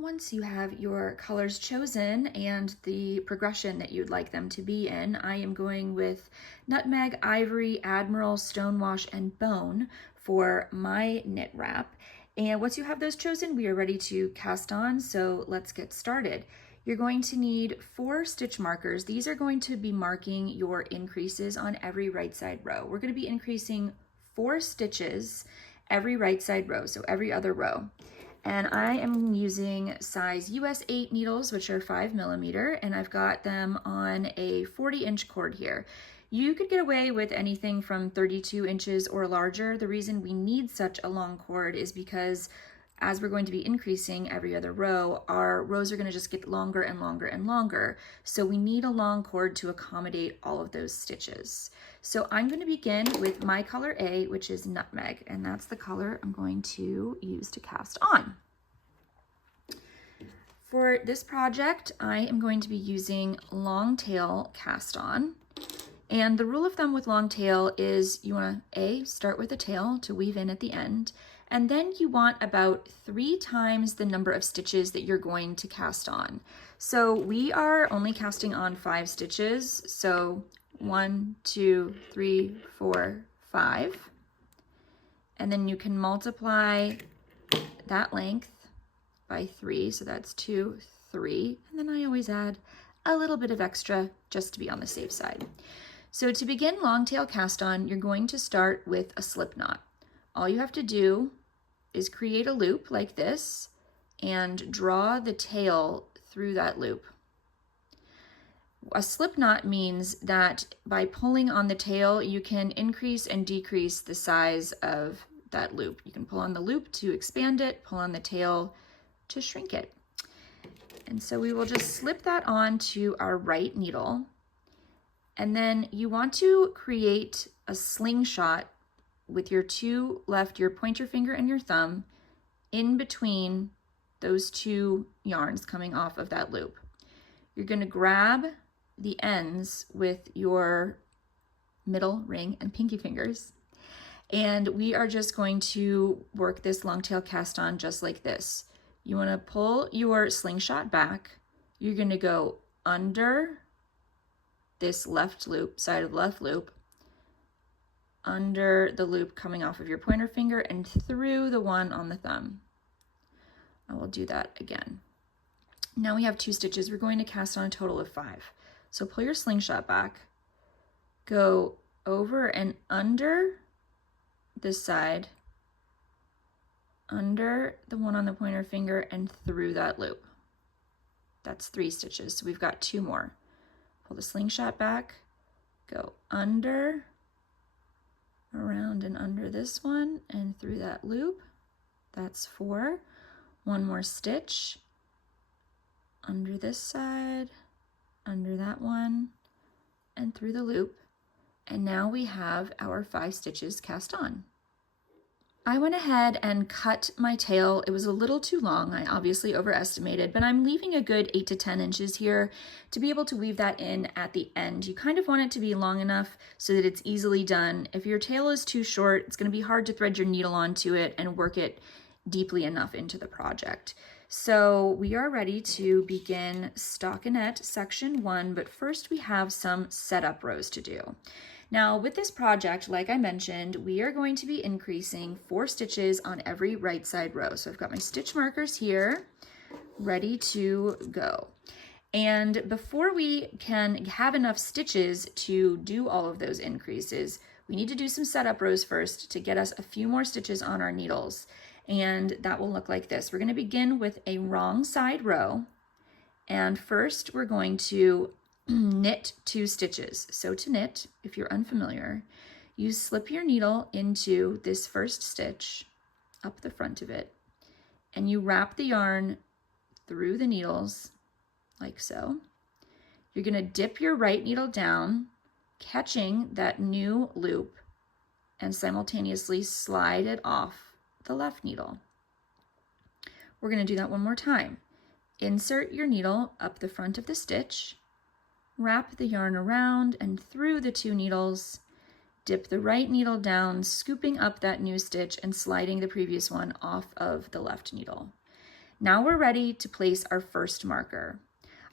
Once you have your colors chosen and the progression that you'd like them to be in, I am going with Nutmeg, Ivory, Admiral, Stonewash, and Bone for my knit wrap. And once you have those chosen, we are ready to cast on, so let's get started. You're going to need 4 stitch markers. These are going to be marking your increases on every right side row. We're going to be increasing 4 stitches every right side row, so every other row. And I am using size US 8 needles, which are 5mm, and I've got them on a 40-inch cord here. You could get away with anything from 32 inches or larger. The reason we need such a long cord is because as we're going to be increasing every other row, our rows are going to just get longer and longer and longer. So we need a long cord to accommodate all of those stitches. So I'm going to begin with my color A, which is Nutmeg, and that's the color I'm going to use to cast on. For this project, I am going to be using long tail cast on. And the rule of thumb with long tail is you want to start with a tail to weave in at the end, and then you want about 3 times the number of stitches that you're going to cast on. So we are only casting on 5 stitches, so 1, 2, 3, 4, 5. And then you can multiply that length by 3, so that's 2, 3. And then I always add a little bit of extra just to be on the safe side. So to begin long tail cast on, you're going to start with a slip knot. All you have to do is create a loop like this and draw the tail through that loop. A slip knot means that by pulling on the tail, you can increase and decrease the size of that loop. You can pull on the loop to expand it, pull on the tail to shrink it. And so we will just slip that onto our right needle. And then you want to create a slingshot with your your pointer finger and your thumb in between those 2 yarns coming off of that loop. You're going to grab the ends with your middle ring and pinky fingers, and we are just going to work this long tail cast on just like this. You want to pull your slingshot back. You're going to go under this left loop, side of the left loop, under the loop coming off of your pointer finger and through the one on the thumb. I will do that again. Now we have 2 stitches. We're going to cast on a total of 5. So pull your slingshot back, go over and under this side, under the one on the pointer finger and through that loop. That's 3 stitches. So we've got 2 more. Pull the slingshot back, go under, around and under this one and through that loop. That's 4. 1 more stitch under this side, under that one, and through the loop. And now we have our 5 stitches cast on. I went ahead and cut my tail. It was a little too long. I obviously overestimated, but I'm leaving a good 8 to 10 inches here to be able to weave that in at the end. You kind of want it to be long enough so that it's easily done. If your tail is too short, it's going to be hard to thread your needle onto it and work it deeply enough into the project. So we are ready to begin Stockinette section 1, but first we have some setup rows to do. Now with this project, like I mentioned, we are going to be increasing 4 stitches on every right side row. So I've got my stitch markers here ready to go. And before we can have enough stitches to do all of those increases, we need to do some setup rows first to get us a few more stitches on our needles. And that will look like this. We're going to begin with a wrong side row. And first we're going to knit 2 stitches. So to knit, if you're unfamiliar, you slip your needle into this first stitch up the front of it, and you wrap the yarn through the needles like so. You're going to dip your right needle down, catching that new loop, and simultaneously slide it off the left needle. We're going to do that one more time. Insert your needle up the front of the stitch, wrap the yarn around and through the 2 needles, dip the right needle down, scooping up that new stitch and sliding the previous one off of the left needle. Now we're ready to place our first marker.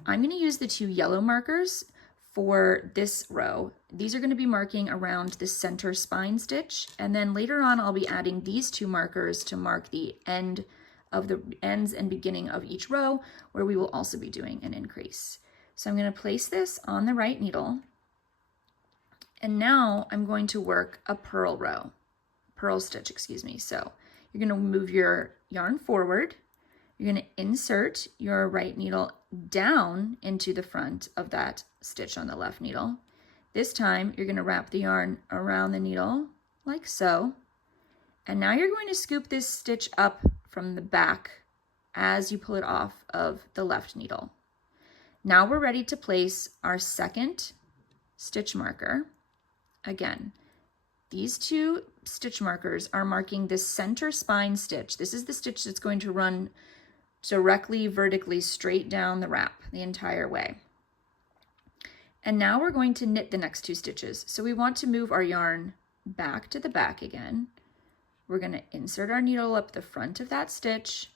I'm going to use the 2 yellow markers for this row. These are going to be marking around the center spine stitch, and then later on I'll be adding these 2 markers to mark the ends and beginning of each row, where we will also be doing an increase. So I'm going to place this on the right needle, and now I'm going to work a purl stitch, excuse me. So you're going to move your yarn forward. You're going to insert your right needle down into the front of that stitch on the left needle. This time you're going to wrap the yarn around the needle like so. And now you're going to scoop this stitch up from the back as you pull it off of the left needle. Now we're ready to place our second stitch marker. Again, these 2 stitch markers are marking the center spine stitch. This is the stitch that's going to run directly vertically straight down the wrap the entire way. And now we're going to knit the next 2 stitches. So we want to move our yarn back to the back again. We're going to insert our needle up the front of that stitch,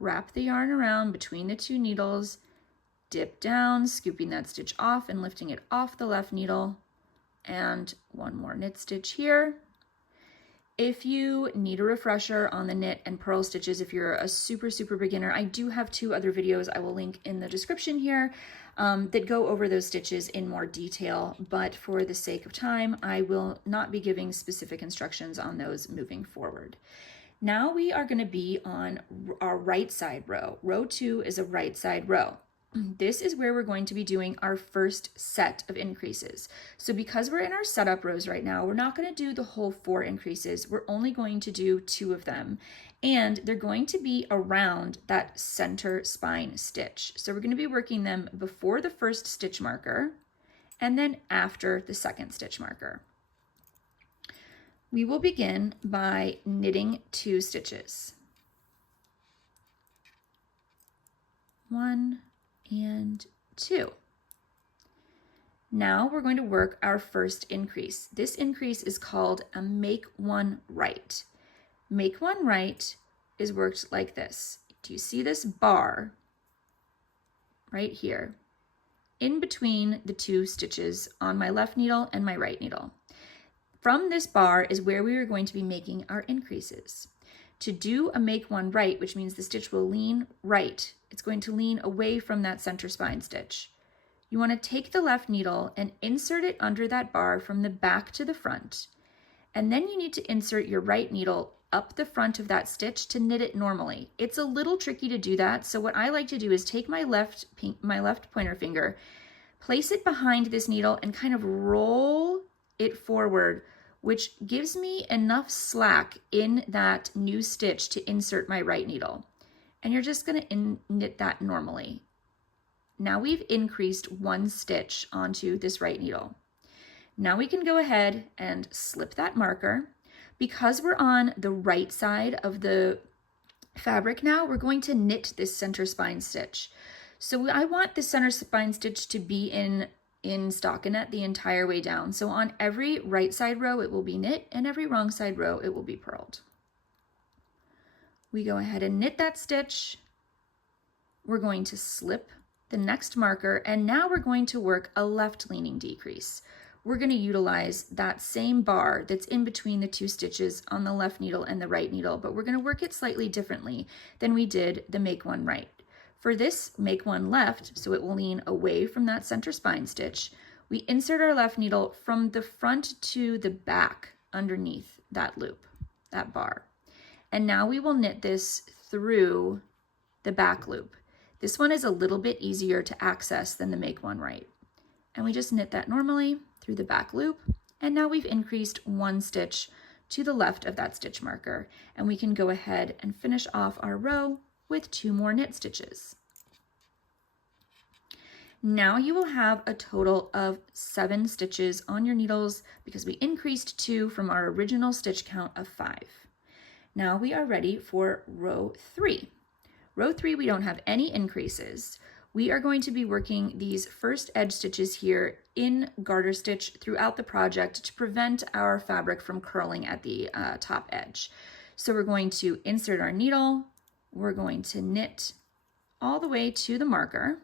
wrap the yarn around between the 2 needles, dip down, scooping that stitch off and lifting it off the left needle, and 1 more knit stitch here. If you need a refresher on the knit and purl stitches, if you're a super beginner, I do have 2 other videos I will link in the description here that go over those stitches in more detail, but for the sake of time, I will not be giving specific instructions on those moving forward. Now we are going to be on our right side row. Row 2 is a right side row. This is where we're going to be doing our first set of increases. So because we're in our setup rows right now, we're not going to do the whole 4 increases. We're only going to do 2 of them. And they're going to be around that center spine stitch. So we're going to be working them before the first stitch marker and then after the second stitch marker. We will begin by knitting 2 stitches. 1 and 2. Now we're going to work our first increase. This increase is called a make 1 right. Make 1 right is worked like this. Do you see this bar right here in between the 2 stitches on my left needle and my right needle? From this bar is where we are going to be making our increases. To do a make 1 right, which means the stitch will lean right, it's going to lean away from that center spine stitch. You want to take the left needle and insert it under that bar from the back to the front. And then you need to insert your right needle up the front of that stitch to knit it normally. It's a little tricky to do that, so what I like to do is take my left pointer finger, place it behind this needle and kind of roll it forward, which gives me enough slack in that new stitch to insert my right needle. And you're just going to knit that normally. Now we've increased 1 stitch onto this right needle. Now we can go ahead and slip that marker. Because we're on the right side of the fabric now, we're going to knit this center spine stitch. So I want the center spine stitch to be in Stockinette the entire way down. So on every right side row, it will be knit, and every wrong side row, it will be purled. We go ahead and knit that stitch. We're going to slip the next marker, and now we're going to work a left leaning decrease. We're going to utilize that same bar that's in between the 2 stitches on the left needle and the right needle, but we're going to work it slightly differently than we did the make 1 right. For this make 1 left, so it will lean away from that center spine stitch, we insert our left needle from the front to the back underneath that loop, that bar. And now we will knit this through the back loop. This one is a little bit easier to access than the make 1 right. And we just knit that normally through the back loop. And now we've increased 1 stitch to the left of that stitch marker. And we can go ahead and finish off our row with 2 more knit stitches. Now you will have a total of 7 stitches on your needles because we increased 2 from our original stitch count of 5. Now we are ready for row 3. Row 3, we don't have any increases. We are going to be working these first edge stitches here in garter stitch throughout the project to prevent our fabric from curling at the top edge. So we're going to insert our needle, we're going to knit all the way to the marker,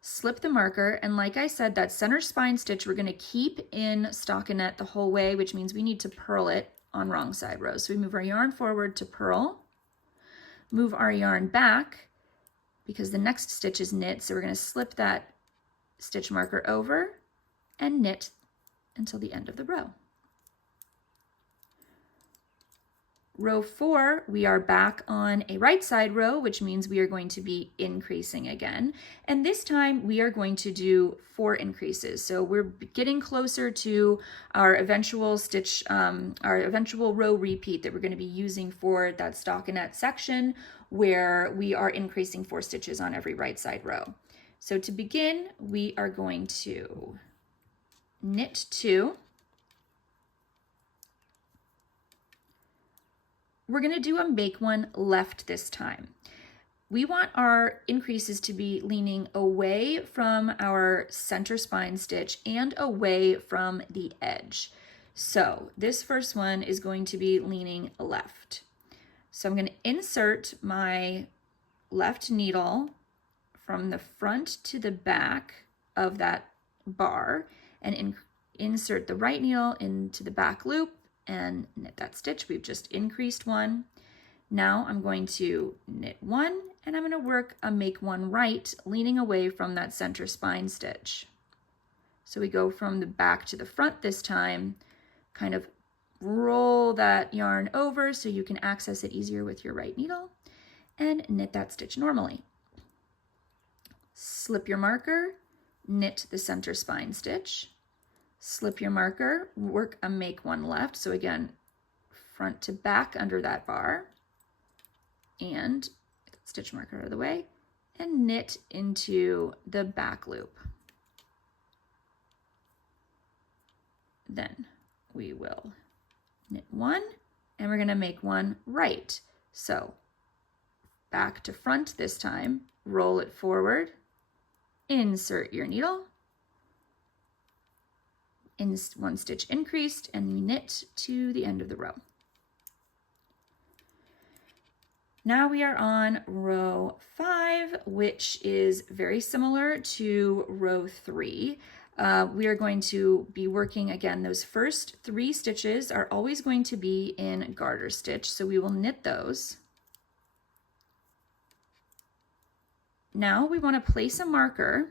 slip the marker, and like I said, that center spine stitch we're going to keep in stockinette the whole way, which means we need to purl it on wrong side row. So we move our yarn forward to purl, move our yarn back because the next stitch is knit, so we're going to slip that stitch marker over and knit until the end of the row. Row 4, we are back on a right side row, which means we are going to be increasing again. And this time we are going to do 4 increases. So we're getting closer to our eventual stitch, our eventual row repeat that we're going to be using for that stockinette section, where we are increasing 4 stitches on every right side row. So to begin, we are going to knit 2. We're going to do a make one left this time. We want our increases to be leaning away from our center spine stitch and away from the edge. So this first one is going to be leaning left. So I'm going to insert my left needle from the front to the back of that bar and insert the right needle into the back loop and knit that stitch. We've just increased 1. Now I'm going to knit 1 and I'm going to work a make 1 right, leaning away from that center spine stitch. So we go from the back to the front this time, kind of roll that yarn over so you can access it easier with your right needle and knit that stitch normally. Slip your marker, knit the center spine stitch. Slip your marker, work a make 1 left. So again, front to back under that bar, and stitch marker out of the way, and knit into the back loop. Then we will knit 1, and we're going to make 1 right. So back to front this time, roll it forward, insert your needle, in 1 stitch increased, and knit to the end of the row. Now we are on row 5, which is very similar to row 3. We are going to be working again, those first 3 stitches are always going to be in garter stitch, so we will knit those. Now we want to place a marker.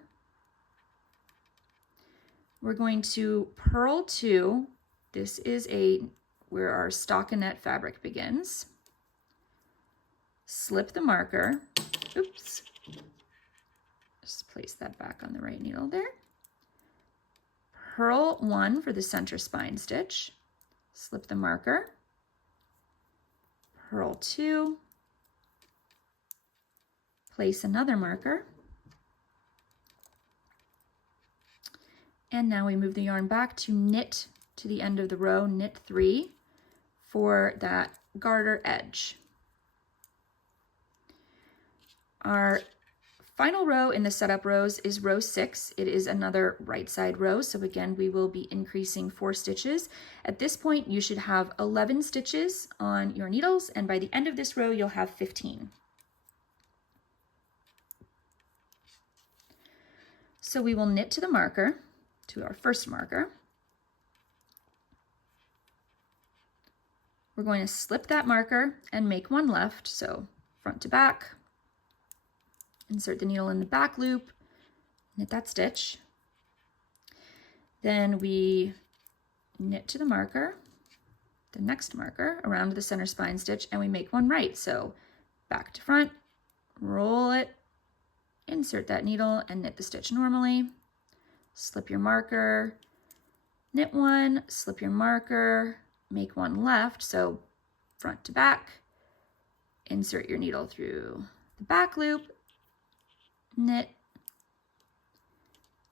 We're going to purl 2. This is where our stockinette fabric begins. Slip the marker. Oops. Just place that back on the right needle there. Purl 1 for the center spine stitch. Slip the marker. Purl 2. Place another marker. And now we move the yarn back to knit to the end of the row, knit 3 for that garter edge. Our final row in the setup rows is row 6. It is another right side row. So again, we will be increasing 4 stitches. At this point, you should have 11 stitches on your needles, and by the end of this row, you'll have 15. So we will knit to the marker, to our first marker. We're going to slip that marker and make 1 left, so front to back. Insert the needle in the back loop, knit that stitch. Then we knit to the marker, the next marker, around the center spine stitch, and we make 1 right. So back to front, roll it, insert that needle and knit the stitch normally. Slip your marker, knit 1, slip your marker, make 1 left, so front to back, insert your needle through the back loop, knit,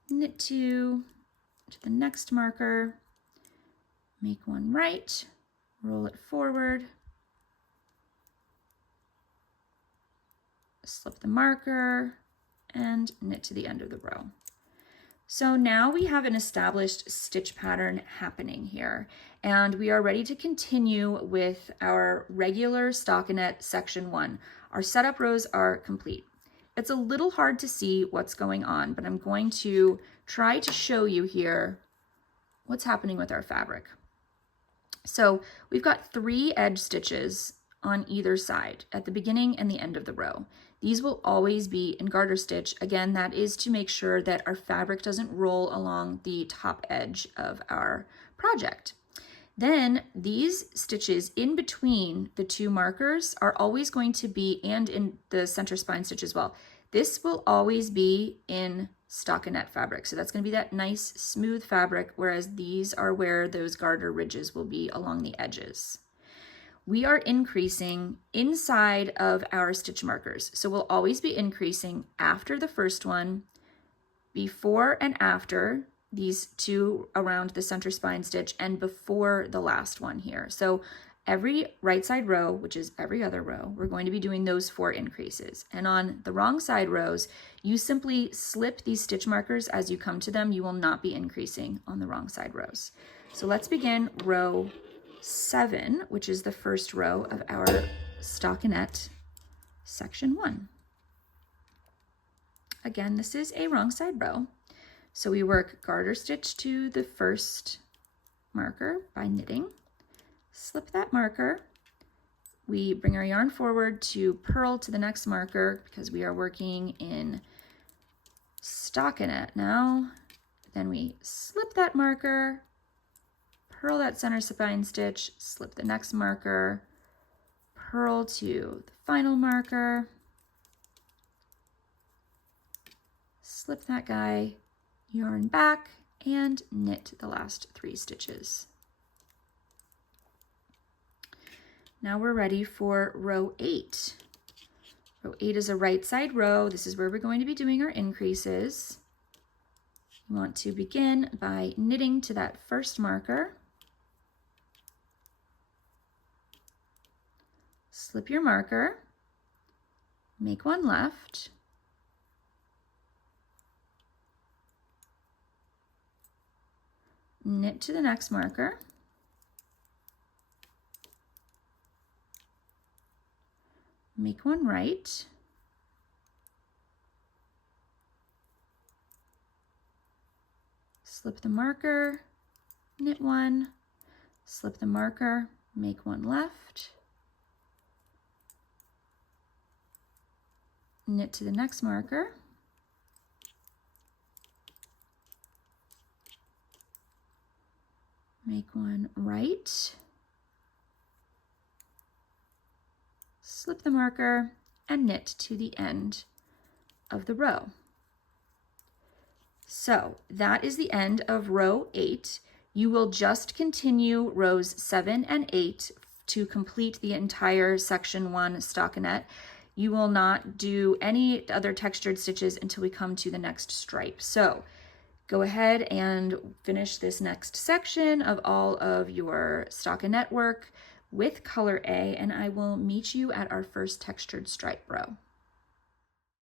knit 2 to the next marker, make 1 right, roll it forward, slip the marker, and knit to the end of the row. So now we have an established stitch pattern happening here, and we are ready to continue with our regular stockinette section 1. Our setup rows are complete. It's a little hard to see what's going on, but I'm going to try to show you here what's happening with our fabric. So we've got 3 edge stitches on either side at the beginning and the end of the row. These will always be in garter stitch. Again, that is to make sure that our fabric doesn't roll along the top edge of our project. Then these stitches in between the 2 markers are always going to be, and in the center spine stitch as well, this will always be in stockinette fabric. So that's going to be that nice smooth fabric, whereas these are where those garter ridges will be along the edges. We are increasing inside of our stitch markers. So we'll always be increasing after the first one, before and after these 2 around the center spine stitch, and before the last one here. So every right side row, which is every other row, we're going to be doing those 4 increases. And on the wrong side rows, you simply slip these stitch markers as you come to them. You will not be increasing on the wrong side rows. So let's begin row 7, which is the first row of our stockinette section 1. Again, this is a wrong side row. So we work garter stitch to the first marker by knitting, slip that marker. We bring our yarn forward to purl to the next marker because we are working in stockinette now. Then we slip that marker, purl that center spine stitch, slip the next marker, purl to the final marker, slip that guy, yarn back, and knit the last 3 stitches. Now we're ready for row 8. Row 8 is a right side row. This is where we're going to be doing our increases. You want to begin by knitting to that first marker, slip your marker, make 1 left, knit to the next marker, make 1 right, slip the marker, knit 1, slip the marker, make 1 left, knit to the next marker, make 1 right, slip the marker, and knit to the end of the row. So that is the end of row 8. You will just continue rows 7 and 8 to complete the entire section 1 stockinette. You will not do any other textured stitches until we come to the next stripe. So go ahead and finish this next section of all of your stockinette work with color A, and I will meet you at our first textured stripe row.